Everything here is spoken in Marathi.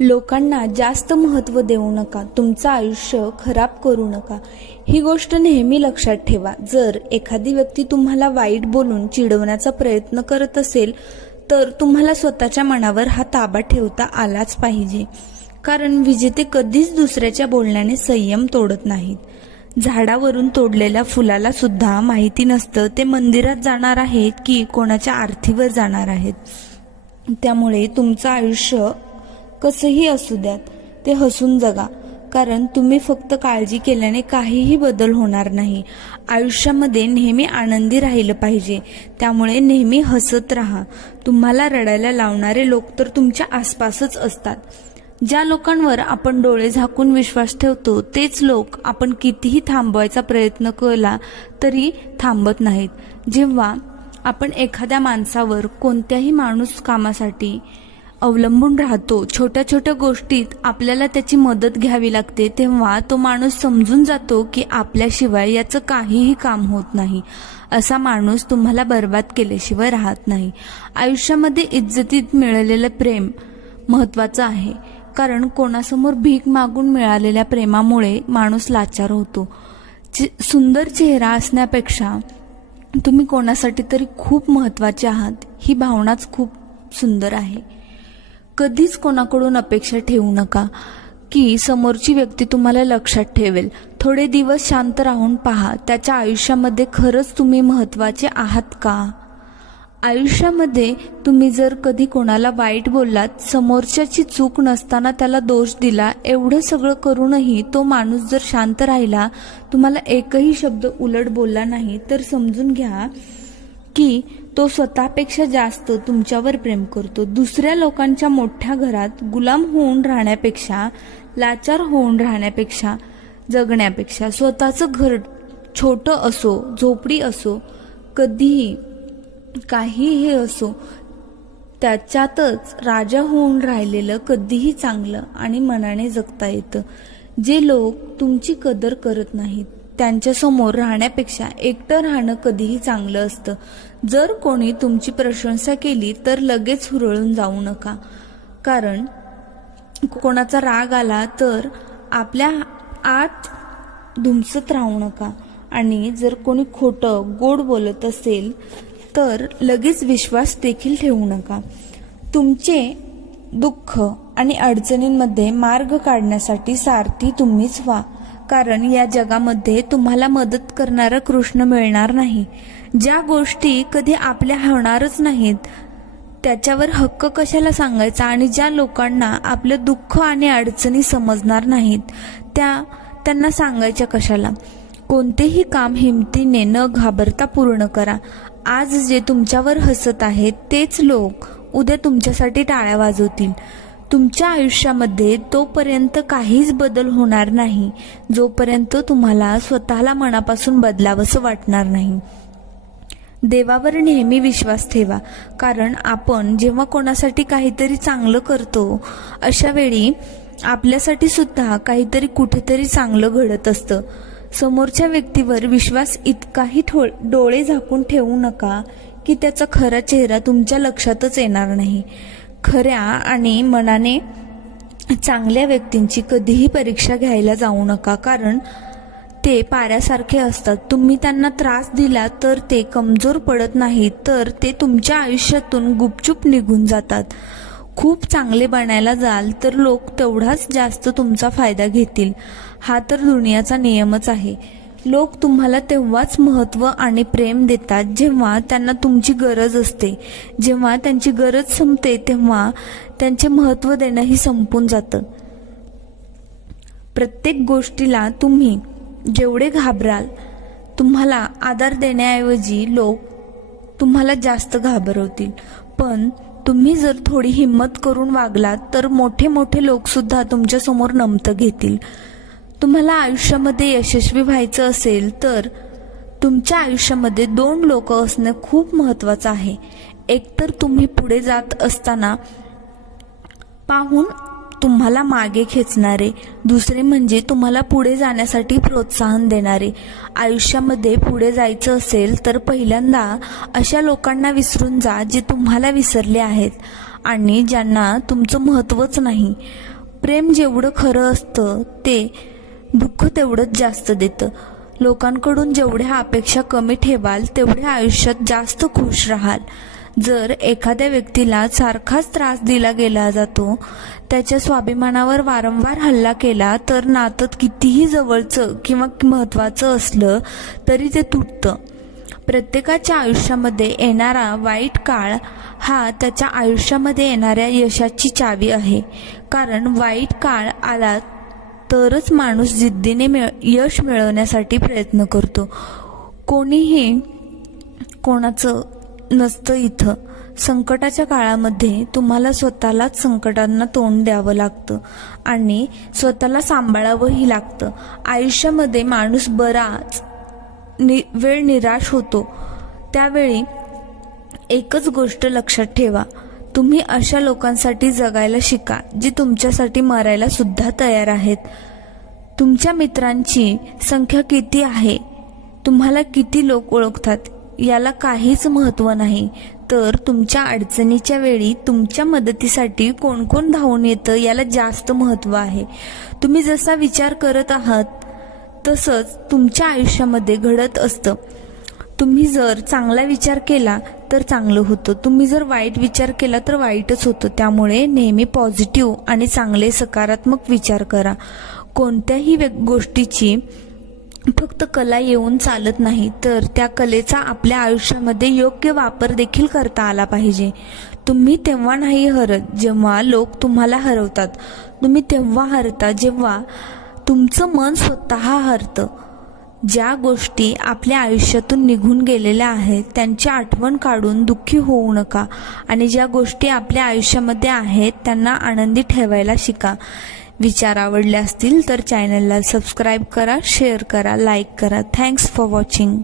लोकांना जास्त महत्त्व देऊ नका तुमचं आयुष्य खराब करू नका. ही गोष्ट नेहमी लक्षात ठेवा. जर एखादी व्यक्ती तुम्हाला वाईट बोलून चिडवण्याचा प्रयत्न करत असेल तर तुम्हाला स्वतःच्या मनावर हा ताबा ठेवता आलाच पाहिजे. कारण विजेते कधीच दुसऱ्याच्या बोलण्याने संयम तोडत नाहीत. झाडावरून तोडलेल्या फुलाला सुद्धा माहिती नसतं. ते मंदिरात जाणार आहेत की कोणाच्या आरतीवर जाणार आहेत. त्यामुळे तुमचं आयुष्य कसंही असू द्यात ते हसून जगा. कारण तुम्ही फक्त काळजी केल्याने काहीही बदल होणार नाही. आयुष्यामध्ये नेहमी आनंदी राहिलं पाहिजे त्यामुळे नेहमी हसत राहा. तुम्हाला रडायला लावणारे लोक तर तुमच्या आसपासच असतात. ज्या लोकांवर आपण डोळे झाकून विश्वास ठेवतो तेच लोक आपण कितीही थांबवायचा प्रयत्न केला तरी थांबत नाहीत. जेव्हा आपण एखाद्या माणसावर कोणत्याही माणूस कामासाठी अवलंबून राहतो. छोट्या छोट्या गोष्टीत आपल्याला त्याची मदत घ्यावी लागते तेव्हा तो माणूस समजून जातो की आपल्याशिवाय याचं काहीही काम होत नाही. असा माणूस तुम्हाला बर्बाद केल्याशिवाय राहत नाही. आयुष्यामध्ये इज्जतीत मिळालेलं प्रेम महत्वाचं आहे. कारण कोणासमोर भीक मागून मिळालेल्या प्रेमामुळे माणूस लाचार होतो. चे- सुंदर चेहरा असण्यापेक्षा तुम्ही कोणासाठी तरी खूप महत्त्वाचे आहात ही भावनाच खूप सुंदर आहे. कधीच कोणाकडून अपेक्षा ठेवू नका. की समोरची व्यक्ती तुम्हाला लक्षात ठेवेल. थोडे दिवस शांत राहून पहा. त्याच्या आयुष्यामध्ये खरंच तुम्ही महत्त्वाचे आहात का? आयुष्यामध्ये तुम्ही जर कधी कोणाला वाईट बोललात समोरच्याची चूक नसताना त्याला दोष दिला एवढं सगळं करूनही तो माणूस जर शांत राहिला तुम्हाला एकही शब्द उलट बोलला नाही तर समजून घ्या की तो स्वतःपेक्षा जास्त तुमच्यावर प्रेम करतो. दुसऱ्या लोकांच्या मोठ्या घरात गुलाम होऊन राहण्यापेक्षा लाचार होऊन राहण्यापेक्षा जगण्यापेक्षा स्वतःचं घर छोटं असो झोपडी असो कधीही काहीही असो त्याच्यातच राजा होऊन राहिलेलं कधीही चांगलं आणि मनाने जगता येतं. जे लोक तुमची कदर करत नाहीत त्यांच्यासमोर राहण्यापेक्षा एकटं राहणं कधीही चांगलं असतं. जर कोणी तुमची प्रशंसा केली तर लगेच हुरळून जाऊ नका. कारण कोणाचा राग आला तर आपल्या आत धुमसत राहू नका. आणि जर कोणी खोटं गोड बोलत असेल तर लगेच विश्वास देखील ठेवू नका. तुमचे दुःख आणि अडचणींमध्ये मार्ग काढण्यासाठी सारथी तुम्हीच व्हा. कारण या जगामध्ये तुम्हाला मदत करणारा कृष्ण मिळणार नाही. ज्या गोष्टी कधी आपल्या होणारच नाहीत त्याच्यावर हक्क कशाला सांगायचा आणि ज्या लोकांना आपलं दुःख आणि अडचणी समजणार नाहीत त्या त्यांना सांगायच्या कशाला? कोणतेही काम हिमतीने न घाबरता पूर्ण करा. आज जे तुमच्यावर हसत आहेत तेच लोक उद्या तुमच्यासाठी टाळ्या वाजवतील. तुमच्या आयुष्यामध्ये तोपर्यंत काहीच बदल होणार नाही. जोपर्यंत तुम्हाला स्वतःला मनापासून बदलावंसं वाटणार नाही. देवावर नेहमी विश्वास ठेवा. कारण आपण जेव्हा कोणासाठी काहीतरी चांगलं करतो अशा वेळी आपल्यासाठी सुद्धा काहीतरी कुठेतरी चांगलं घडत असतं. समोरच्या व्यक्तीवर विश्वास इतकाही ठो डोळे झाकून ठेवू नका की त्याचा खरा चेहरा तुमच्या लक्षातच येणार नाही. खऱ्या आणि मनाने चांगल्या व्यक्तींची कधीही परीक्षा घ्यायला जाऊ नका. कारण ते पाऱ्यासारखे असतात. तुम्ही त्यांना त्रास दिला तर ते कमजोर पडत नाही तर ते तुमच्या आयुष्यातून गुपचूप निघून जातात. खूप चांगले बनायला जाल तर लोक तेवढाच जास्त तुमचा फायदा घेतील. हा तर दुनियाचा नियमच आहे. लोक तुम्हाला तेव्हाच महत्त्व आणि प्रेम देतात जेव्हा त्यांना तुमची गरज असते. जेव्हा त्यांची गरज संपते तेव्हा त्यांचे महत्त्व देणंही संपून जातं. प्रत्येक गोष्टीला तुम्ही जेवढे घाबराल तुम्हाला आधार देण्याऐवजी लोक तुम्हाला जास्त घाबरवतील. पण तुम्ही जर थोडी हिंमत करून वागलात तर मोठे मोठे लोकसुद्धा तुमच्यासमोर नमतं घेतील. तुम्हाला आयुष्यामध्ये यशस्वी व्हायचं असेल तर तुमच्या आयुष्यामध्ये दोन लोक असणं खूप महत्वाचं आहे. एकतर तुम्ही पुढे जात असताना पाहून तुम्हाला मागे खेचणारे दुसरे म्हणजे तुम्हाला पुढे जाण्यासाठी प्रोत्साहन देणारे. आयुष्यामध्ये पुढे जायचं असेल तर पहिल्यांदा अशा लोकांना विसरून जा जे तुम्हाला विसरले आहेत आणि ज्यांना तुमचं महत्त्वच नाही. प्रेम जेवढं खरं असतं ते दुःख तेवढंच जास्त देतं. लोकांकडून जेवढ्या अपेक्षा कमी ठेवाल तेवढ्या आयुष्यात जास्त खुश राहाल. जर एखाद्या व्यक्तीला सारखाच त्रास दिला गेला जातो त्याच्या स्वाभिमानावर वारंवार हल्ला केला तर नातं कितीही जवळचं किंवा महत्त्वाचं असलं तरी ते तुटतं. प्रत्येकाच्या आयुष्यामध्ये येणारा वाईट काळ हा त्याच्या आयुष्यामध्ये येणाऱ्या यशाची चावी आहे. कारण वाईट काळ आला तरच माणूस जिद्दीने मिळ यश मिळवण्यासाठी प्रयत्न करतो. कोणीही कोणाचं नसतं इथं. संकटाच्या काळामध्ये तुम्हाला स्वतःलाच संकटांना तोंड द्यावं लागतं आणि स्वतःला सांभाळावंही लागतं. आयुष्यामध्ये माणूस बराच नि वेळ निराश होतो. त्यावेळी एकच गोष्ट लक्षात ठेवा. तुम्ही अशा लोकांसाठी जगायला शिका जी तुमच्यासाठी मरायला सुद्धा तयार आहेत. तुमच्या मित्रांची संख्या किती आहे? तुम्हाला किती लोक ओळखतात? याला काहीच महत्त्व नाही. तर तुमच्या अडचणीच्या वेळी तुमच्या मदतीसाठी कोण कोण धावून येतं याला जास्त महत्त्व आहे. तुम्ही जसा विचार करत आहात तसंच तुमच्या आयुष्यामध्ये घडत असतं. तुम्ही जर चांगला विचार केला तर चांगलं होतं. तुम्ही जर वाईट विचार केला तर वाईटच होतं. त्यामुळे नेहमी पॉझिटिव्ह आणि चांगले सकारात्मक विचार करा. कोणत्याही व्य- गोष्टीची फक्त कला येऊन चालत नाही तर त्या कलेचा आपल्या आयुष्यामध्ये योग्य वापर देखील करता आला पाहिजे. तुम्ही तेव्हा नाही हरत जेव्हा लोक तुम्हाला हरवतात. तुम्ही तेव्हा हरता जेव्हा तुमचं मन स्वतः हरतं. ज्या गोष्टी आपल्या आयुष्यातून निघून गेलेल्या आहेत त्यांची आठवण काढून दुःखी होऊ नका आणि ज्या गोष्टी आपल्या आयुष्यामध्ये आहेत त्यांना आनंदी ठेवायला शिका. विचार आवडले असतील तर चॅनलला सबस्क्राईब करा शेअर करा लाईक करा. Thanks for watching